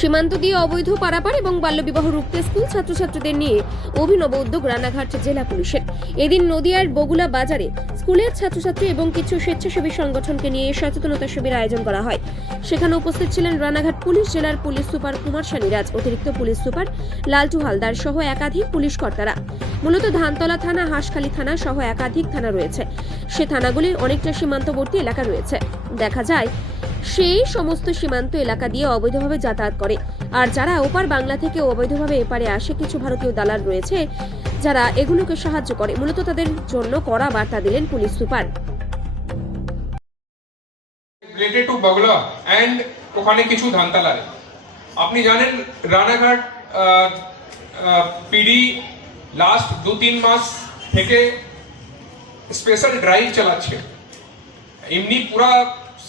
সীমান্ত দিয়ে অবৈধ পারাপার এবং বাল্যবিবাহ রুখতে স্কুল ছাত্রছাত্রীদের নিয়ে অভিনব উদ্যোগ রানাঘাট জেলা পুলিশের। এদিন নদিয়ার বগুলা বাজারে স্কুলের ছাত্রছাত্রী এবং কিছু স্বেচ্ছাসেবী সংগঠনকে নিয়ে সচেতনতা শিবির আয়োজন করা হয়। সেখানে উপস্থিত ছিলেন রানাঘাট পুলিশ, জেলার পুলিশ সুপার কুমার সানিরাজ অতিরিক্ত পুলিশ সুপার লালটু হালদার সহ একাধিক পুলিশ কর্তারা। মূলত ধানতলা থানা, হাঁসখালী থানা সহ একাধিক থানা রয়েছে। সে থানাগুলির অনেকটা সীমান্তবর্তী এলাকা রয়েছে। দেখা যায় সেই সমস্ত সীমান্ত এলাকা দিয়ে অবৈধভাবে যাতায়াত করে। আর যারা ওপার বাংলা থেকে অবৈধভাবে এপারে আসে, কিছু ভারতীয় দালাল রয়েছে যারা এগুলোকে সাহায্য করে। মূলত তাদের জন্য কড়া বার্তা দিলেন police super. Related to Bagula and ওখানে কিছু আপনি জানেন রানাঘাট পিডি লাস্ট দু তিন মাস থেকে স্পেশাল ড্রাইভ চালাচ্ছে। এমনি পুরা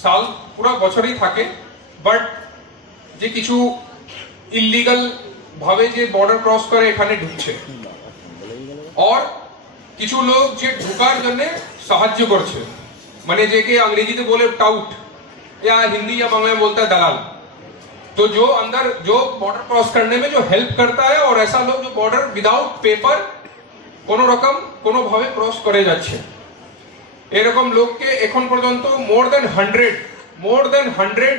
সাল পুরা বছরই থাকে বাট যে কিছু ইলিগাল ভাবে যে বর্ডার ক্রস করে এখানে ঢুকছে और কিছু লোক যে ঢোকার জন্য সাহায্য করছে মানে যে के अंग्रेजी बोले टाउट या हिंदी या बांग्ला में बोलता है दलाल तो जो अंदर जो बॉर्डर क्रॉस करने में जो हेल्प करता है और ऐसा लोग जो बॉर्डर विदाउट पेपर কোনো রকম কোনোভাবে ক্রস করে যাচ্ছে এরকম লোককে এখন পর্যন্ত more than hundred more than hundred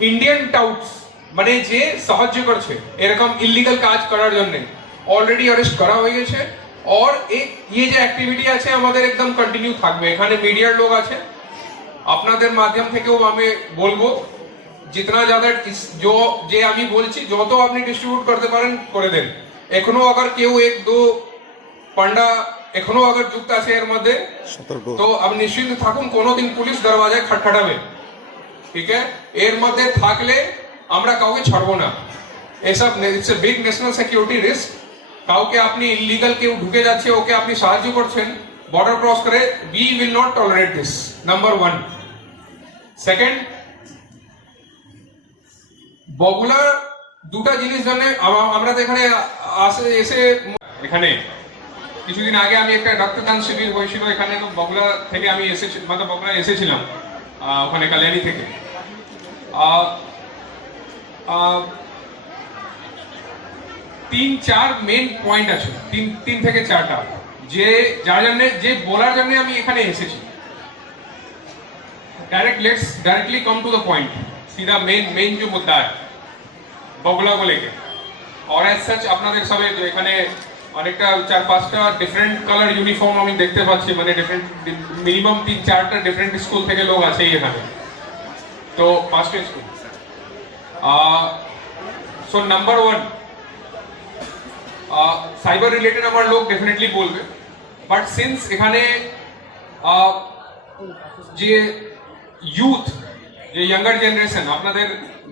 Indian touts মানে যে সাহায্য করছে এরকম ইলিগাল কাজ করার জন্য অলরেডি অ্যারেস্ট করা হয়ে গেছে और एक ये যে অ্যাক্টিভিটি আছে আমাদের একদম কন্টিনিউ থাকবে এখানে মিডিয়ার লোক আছে আপনাদের মাধ্যম থেকেও আমি বলবো जितना ज्यादा इस- जो যে আমি বলছি যত আপনি ডিস্ট্রিবিউট করতে পারেন করে দেন এখনো আবার কেউ এক দো পান্ডা এখনও আবার যুক্ত আছে এর মধ্যে। তো আপনি নিশ্চিন্ত থাকুন কোনোদিন পুলিশ দরওয়াজায় খটখটাবে। ঠিক আছে? এর মধ্যে থাকলে আমরা কাউকে ছাড়বো না। এসব it's a big national security risk কাউকে আপনি ইলিগাল কেউ ঢুকে যাচ্ছে ওকে আপনি সাহায্য করছেন বর্ডার ক্রস করে we will not tolerate this number one second Bagula দুটা জিনিস জন্য আম- আমরা এখানে আসে এসে এখানে কিছুদিন আগে আমি একটা রক্তদান শিবির হয়েছিল এখানে তো বগুলা থেকে আমি এসেছি মানে বগুলা এসেছিলাম আহ, ওখানে কালিয়ানি থেকে আহ, আহ, তিন চার মেন পয়েন্ট আছে তিন তিন থেকে চারটা যে যার জন্য যে বলার জন্য আমি এখানে এসেছি direct let's directly come to the point सीधा मेन मेन जो मुद्दा है বগুলা को लेके और एज सच আপনাদের সবে যে এখানে অনেকটা চার পাঁচটা ডিফারেন্ট কালার ইউনিফর্ম আমি দেখতে পাচ্ছি মানে ডিফারেন্ট মিনিমাম তিন চারটা ডিফারেন্ট স্কুল থেকে লোক আছে এখানে। তো পাঁচটা school so number one cyber related আমার লোক ডেফিনেটলি বলবে। বাট সিন্স এখানে যে ইউথ যে ইয়াঙ্গার জেনারেশন আপনাদের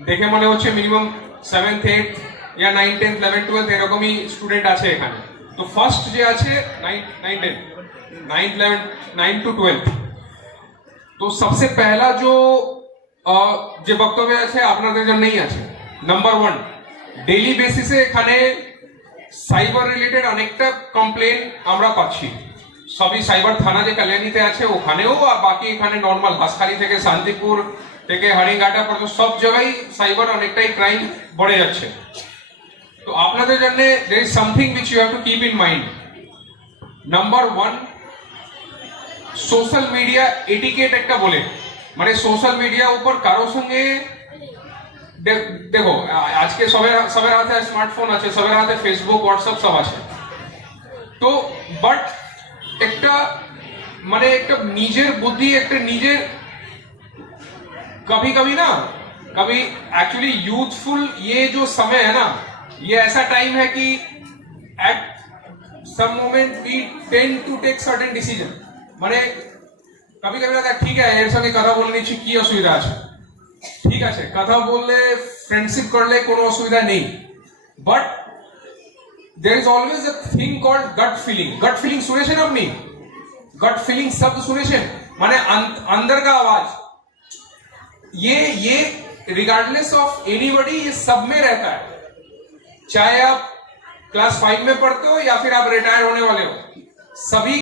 দেখে মনে হচ্ছে মিনিমাম সেভেন্থ এইট ইয়া নাইন টেন্থ ইলেভেন টুয়েলথ এরকমই স্টুডেন্ট আছে এখানে। তো ফার্স্ট যে আছে nine nine ten nine eleven nine to twelfth তো সবসে পহলা जो আহ, যে বক্তব্য আছে আপনাদের জন্যই আছে নাম্বার ওয়ান ডেইলি বেসিসে এখানে সাইবার রিলেটেড অনেকটা কমপ্লেন আমরা পাচ্ছি সবই সাইবার থানা যে কালিয়ানিতে আছে ওখানেও আর বাকি এখানে নর্মাল হাসখালি থেকে শান্তিপুর থেকে হারিঙ্গাটা পর্যন্ত সব জায়গায় সাইবার অনেকটাই ক্রাইম বেড়ে যাচ্ছে তো আপনাদের জন্য there is something which you have to keep in mind number one social media etiquette একটা বলে মানে সোশ্যাল মিডিয়া উপর কারোর সঙ্গে দে- দেখো আ- আজকে সবের সবের হাতে স্মার্টফোন আছে সবের হাতে ফেসবুক হোয়াটসঅ্যাপ সব আছে তো বাট একটা মানে একটা নিজের বুদ্ধি একটা নিজের कभी कभी ना कभी एक्चुअली यूथफुल ये जो समय है ना ये ऐसा टाइम है कि at some moment we tend to take certain decision মানে কবি কবি দেখ ঠিক আছে এর সঙ্গে কথা বলে নিচ্ছি কি অসুবিধা আছে ঠিক আছে কথা বললে ফ্রেন্ডশিপ করলে কোনো অসুবিধা নেই but there is always a thing called gut feeling gut feeling শুনেছেন আপনি gut feeling শব্দ শুনেছেন মানে আন- अंदर का आवाज ये ये रिगार्डलेस ऑफ एनीबडी ये सब में रहता है चाहे आप क्लास फाइव में पढ़ते हो या फिर आप रिटायर होने वाले हो, सभी